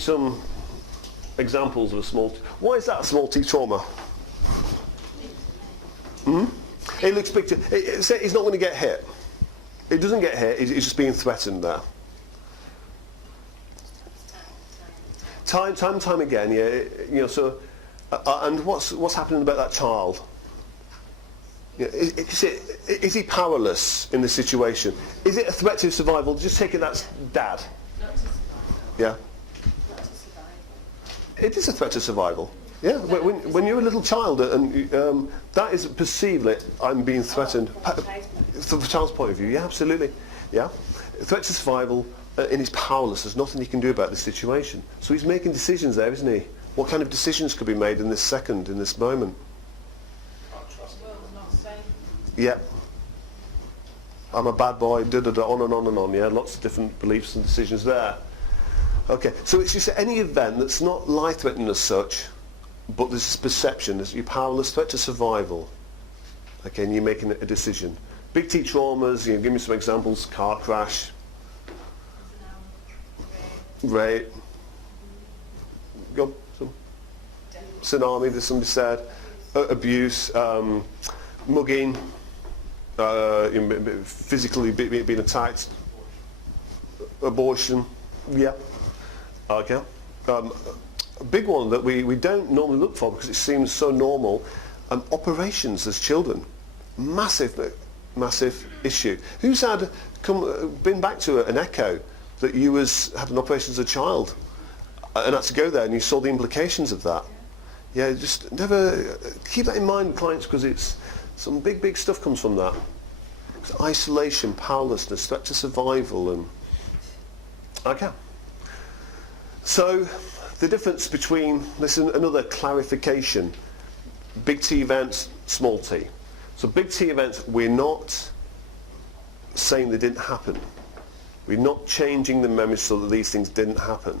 some examples of a small... Why is that a small T trauma? It looks big. He's not going to get hit. It doesn't get hit. He's just being threatened there. Time again. Yeah. You know. So, and what's happening about that child? Yeah, is he powerless in this situation? Is it a threat to survival? Just take it that's dad. Not to survival. Yeah. Not to survival. It is a threat to survival. Yeah, when you're a little child and that is perceived that I'm being threatened. From the child's point of view, yeah, absolutely. Yeah, threat to survival and he's powerless. There's nothing he can do about this situation. So he's making decisions there, isn't he? What kind of decisions could be made in this second, in this moment? Not safe. Yeah. I'm a bad boy, on and on and on, yeah, lots of different beliefs and decisions there. Okay, so it's just any event that's not life-threatening as such, but there's this perception that you're powerless, threat to survival. Okay, and you're making a decision. Big T traumas, you know, give me some examples, car crash, rape, go, tsunami, there's somebody said, abuse, mugging, physically being attacked, abortion, yeah, okay. A big one that we don't normally look for because it seems so normal, operations as children, massive issue. Who's been back to an echo that you had an operation as a child and had to go there and you saw the implications of that? Yeah, just never keep that in mind, clients, because it's some big stuff comes from that. It's isolation, powerlessness, threat to survival, and okay. So the difference between this is another clarification: big T events, small T. So big T events, we're not saying they didn't happen. We're not changing the memories so that these things didn't happen.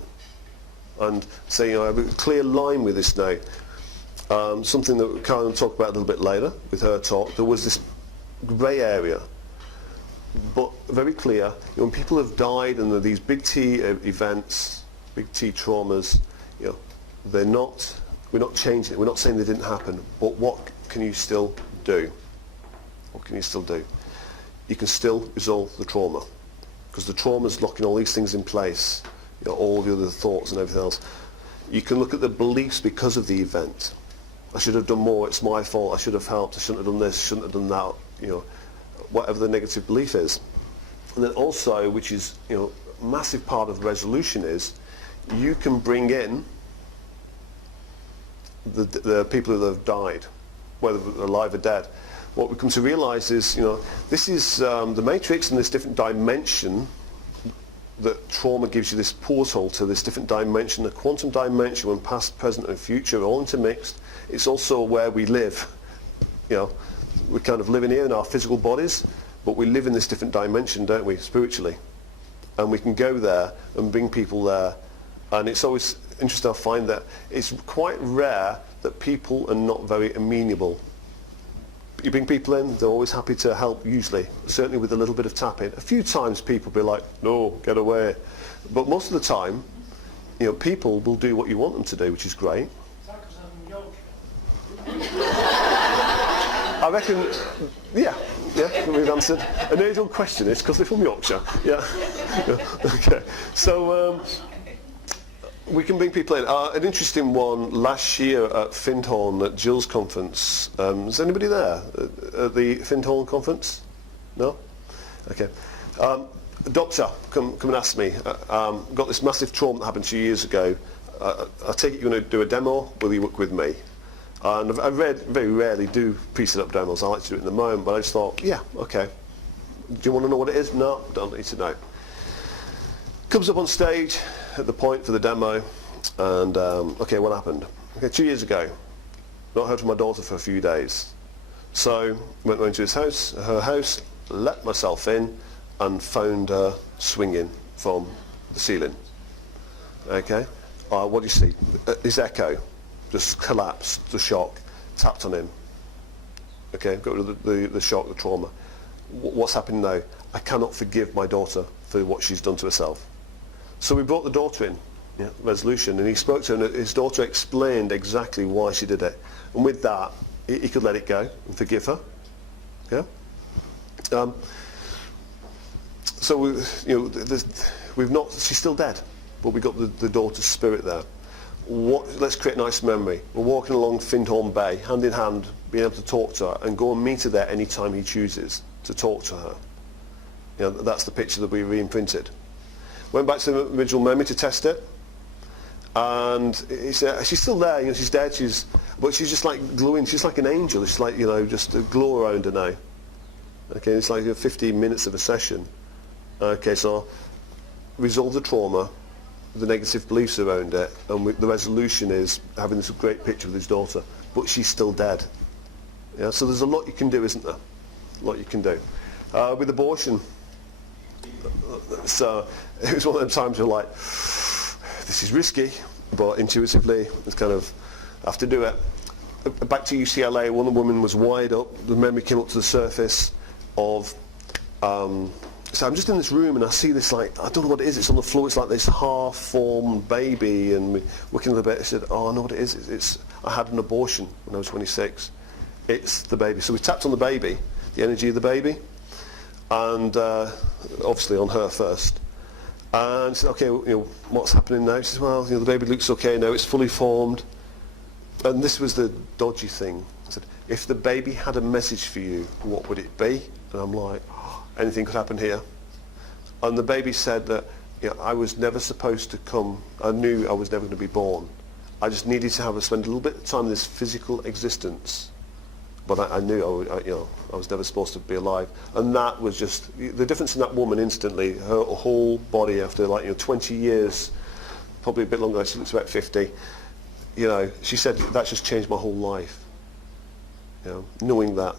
And so, you know, I have a clear line with this now. Something that Karen will talk about a little bit later with her talk. There was this grey area, but very clear. You know, when people have died and there are these big T events, big T traumas, you know, we're not changing it. We're not saying they didn't happen. But what can you still do? What can you still do? You can still resolve the trauma, because the trauma's locking all these things in place. You know, all the other thoughts and everything else. You can look at the beliefs because of the event. I should have done more, it's my fault, I should have helped, I shouldn't have done this, shouldn't have done that, you know, whatever the negative belief is. And then also, which is, you know, a massive part of the resolution is, you can bring in the people who have died, whether they're alive or dead. What we come to realise is, you know, this is the matrix in this different dimension. That trauma gives you this portal to this different dimension, a quantum dimension, when past, present and future are all intermixed. It's also where we live. You know, we're kind of living here in our physical bodies, but we live in this different dimension, don't we, spiritually? And we can go there and bring people there. And it's always interesting, I find that it's quite rare that people are not very amenable. You bring people in, they're always happy to help, usually, certainly with a little bit of tapping. A few times people be like, no, get away. But most of the time, you know, people will do what you want them to do, which is great. Is that because I'm in Yorkshire? I reckon, yeah, we've answered an age-old question. It's because they're from Yorkshire. Yeah. Okay. So we can bring people in. An interesting one last year at Findhorn at Jill's conference. Is anybody there at the Findhorn conference? No? Okay. A doctor come and ask me, got this massive trauma that happened 2 years ago. I take it you're going to do a demo, will you work with me? And I very rarely do pre-set-up demos. I like to do it in the moment, but I just thought, yeah, okay. Do you want to know what it is? No, don't need to know. Comes up on stage at the point for the demo, and okay, what happened? Okay, 2 years ago, not heard from my daughter for a few days. So went to her house, let myself in, and found her swinging from the ceiling. Okay, what do you see? His echo just collapsed, the shock, tapped on him. Okay, got rid of the shock, the trauma. What's happening now? I cannot forgive my daughter for what she's done to herself. So we brought the daughter in. Yeah, resolution. And he spoke to her, and his daughter explained exactly why she did it. And with that, he could let it go and forgive her. Yeah. So we've not. She's still dead, but we've got the daughter's spirit there. Let's create a nice memory. We're walking along Findhorn Bay, hand in hand, being able to talk to her, and go and meet her there any time he chooses to talk to her. You know, that's the picture that we re-imprinted. Went back to the original memory to test it, and he said she's still there. You know, she's dead. But she's just like glowing. She's like an angel. It's like, you know, just a glow around her now. Okay, it's like 15 minutes of a session. Okay, so resolve the trauma, the negative beliefs around it, and the resolution is having this great picture of his daughter, but she's still dead. Yeah, so there's a lot you can do, isn't there? A lot you can do. With abortion, so it was one of those times where like, this is risky, but intuitively it's kind of, have to do it. Back to UCLA, one woman was wired up, the memory came up to the surface of, so I'm just in this room and I see this, like, I don't know what it is, it's on the floor, it's like this half-formed baby, and we looking at the bed, I said, oh, I know what it is, I had an abortion when I was 26. It's the baby. So we tapped on the baby, the energy of the baby, and obviously on her first. And said, okay, you know, what's happening now? She says, well, you know, the baby looks okay now, it's fully formed. And this was the dodgy thing. I said, if the baby had a message for you, what would it be? And I'm like, oh, anything could happen here. And the baby said that, you know, I was never supposed to come, I knew I was never going to be born. I just needed to spend a little bit of time in this physical existence. But I knew I was never supposed to be alive. And that was just, the difference in that woman instantly, her whole body after 20 years, probably a bit longer, she looks about 50, you know, she said, that's just changed my whole life, you know, knowing that.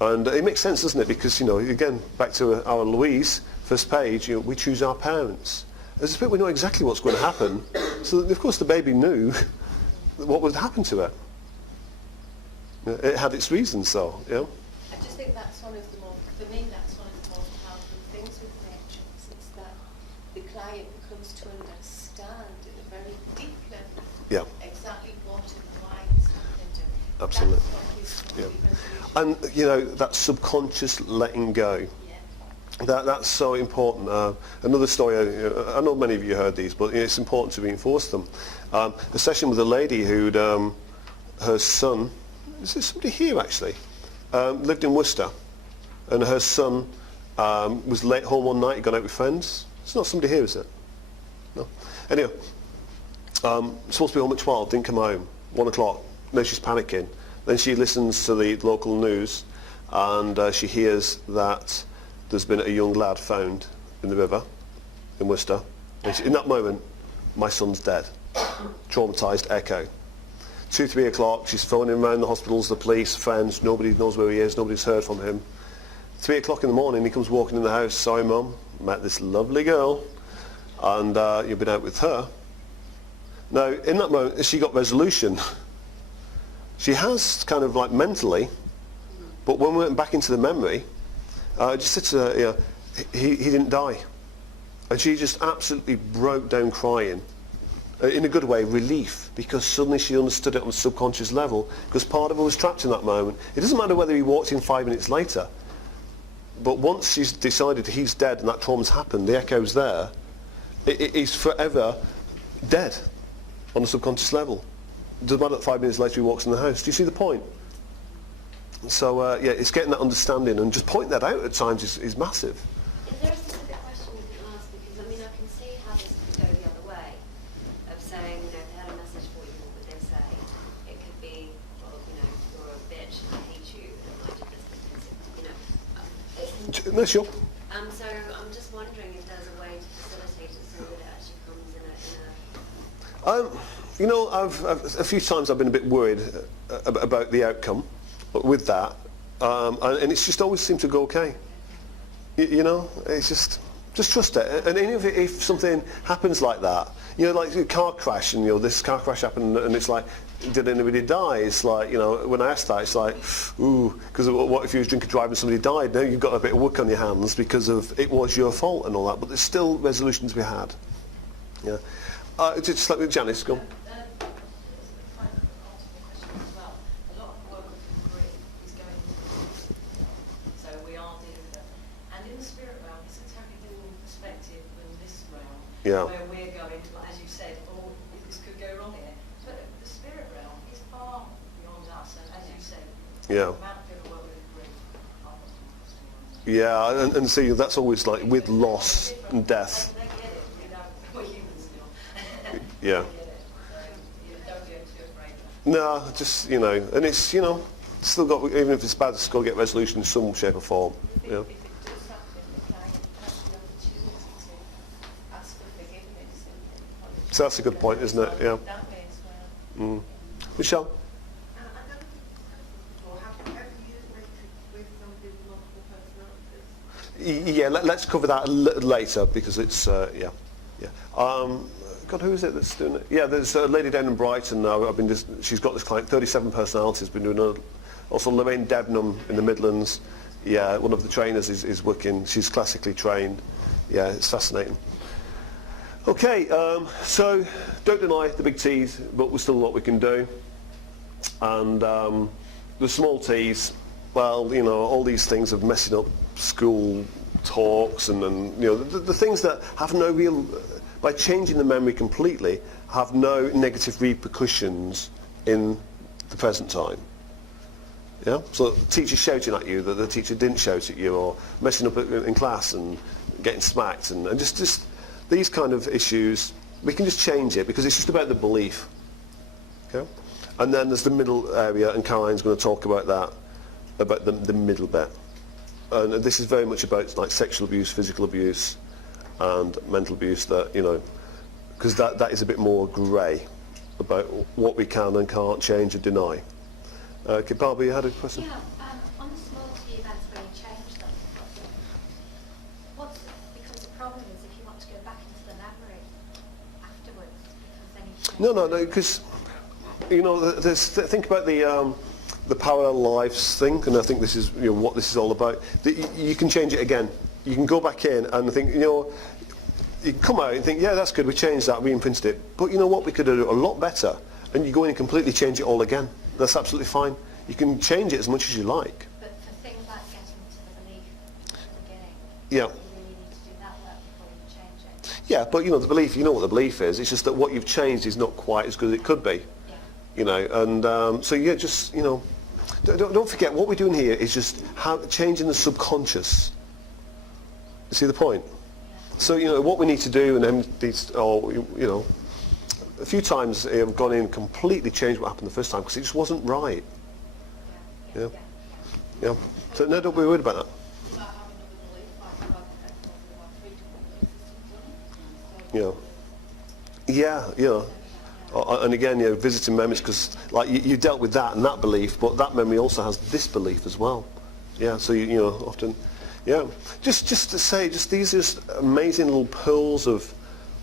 And it makes sense, doesn't it? Because, you know, again, back to our Louise, first page, you know, we choose our parents. There's a bit we know exactly what's going to happen. So, of course, the baby knew what would happen to it. It had its reasons, though, you know. I just think that's one of the more, for me, that's one of the most powerful things with matrix. It's that the client comes to understand at a very deep level exactly what and why it's happening. Absolutely. That's what gives the resolution. And, you know, that subconscious letting go. That's so important. Another story, I know many of you heard these, but it's important to reinforce them. A session with a lady who'd, her son, is there somebody here actually, lived in Worcester, and her son was late home one night, he'd gone out with friends. It's not somebody here, is it? No. Anyway, supposed to be home at 12, didn't come home, 1 o'clock, now she's panicking. Then she listens to the local news, and she hears that there's been a young lad found in the river in Worcester. And in that moment, my son's dead. Traumatised echo. 2, 3 o'clock, she's phoning around the hospitals, the police, friends, nobody knows where he is, nobody's heard from him. 3 o'clock in the morning, he comes walking in the house, sorry mum, met this lovely girl, and you've been out with her. Now, in that moment, she got resolution. She has kind of like mentally, but when we went back into the memory, just said to her, you know, he didn't die. And she just absolutely broke down crying. In a good way, relief, because suddenly she understood it on a subconscious level, because part of her was trapped in that moment. It doesn't matter whether he walked in 5 minutes later, but once she's decided he's dead and that trauma's happened, the echo's there, he's forever dead on a subconscious level. It doesn't matter that 5 minutes later he walks in the house. Do you see the point? So, yeah, it's getting that understanding, and just pointing that out at times is massive. Is there a specific question you can ask? Because, I mean, I can see how this could go the other way, of saying, you know, if they had a message for you, what would they say? It could be, well, you know, you're a bitch, I hate you, and I did this because, you know, No, sure. so I'm just wondering if there's a way to facilitate it so that it actually comes in a You know, a few times I've been a bit worried about the outcome with that, and it's just always seemed to go okay. You know, it's just trust it. And if something happens like that, you know, like a car crash, and you know, this car crash happened, and it's like, did anybody die? It's like, you know, when I asked that, it's like, ooh, because what if you was drink and drive and somebody died? Now you've got a bit of work on your hands because of it was your fault and all that. But there's still resolutions to be had. Yeah. Just let me, Janice, go. Yeah. Where we're going, as you said, oh, this could go wrong here. But the spirit realm is far beyond us, and as you said, Yeah. the amount of people work with grief, are not Yeah, and see, that's always like with loss and death. They get it, you know, we're humans still. Yeah. They get it. So you don't get too afraid of that. No, just, you know, and it's, you know, still got, even if it's bad, it's got to get resolution in some shape or form. Yeah. If it does happen, the client has the opportunity to ask for forgiveness and apologize. So that's a good point, isn't it? Yeah. That way as well. Michelle? I don't think before, have you ever used Matrix with somebody with multiple personalities? Yeah, let's cover that a little later because it's, yeah. God, who is it that's doing it? Yeah, there's a lady down in Brighton now. She's got this client, 37 personalities, been doing also Lorraine Debenham in the Midlands. Yeah, one of the trainers is working. She's classically trained. Yeah, it's fascinating. Okay, so don't deny the big T's, but there's still a lot we can do. And the small T's, well, you know, all these things of messing up school talks and you know, the things that have no real, by changing the memory completely, have no negative repercussions in the present time. Yeah? So the teacher shouting at you that the teacher didn't shout at you, or messing up in class and getting smacked, and just these kind of issues, we can just change it because it's just about the belief. Okay? And then there's the middle area, and Caroline's going to talk about that, about the middle bit. And this is very much about like sexual abuse, physical abuse, and mental abuse, that, you know, because that is a bit more grey about what we can and can't change or deny. Okay, Barbara, you had a question? Yeah, on the small T events where you change them, because the problem is if you want to go back into the memory afterwards, because then you change No, because, you know, think about the parallel lives thing, and I think this is, you know, what this is all about. You can change it again. You can go back in and think, you know, you can come out and think, yeah, that's good, we changed that, we imprinted it. But you know what, we could do a lot better. And you go in and completely change it all again. That's absolutely fine. You can change it as much as you like. But for things like getting to the belief at the beginning, Yeah. you really need to do that work before you change it. Yeah, but you know, the belief, you know what the belief is. It's just that what you've changed is not quite as good as it could be. Yeah. You know, and so yeah, just, you know, don't forget, what we're doing here is just changing the subconscious. You see the point? So, you know, what we need to do, and then these, you know, a few times I've gone in and completely changed what happened the first time because it just wasn't right. Yeah. Yeah. So no, don't be worried about that. You might have another belief, like about freedom. Yeah. And again, you know, visiting memories, because like you dealt with that and that belief, but that memory also has this belief as well. Yeah. So you know, often, yeah. Just to say, just these are just amazing little pearls of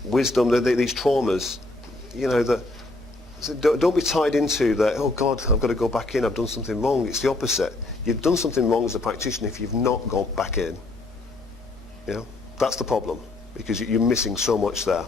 wisdom. These traumas, you know, that. So don't be tied into that, oh God, I've got to go back in, I've done something wrong. It's the opposite. You've done something wrong as a practitioner if you've not gone back in. Yeah? That's the problem, because you're missing so much there.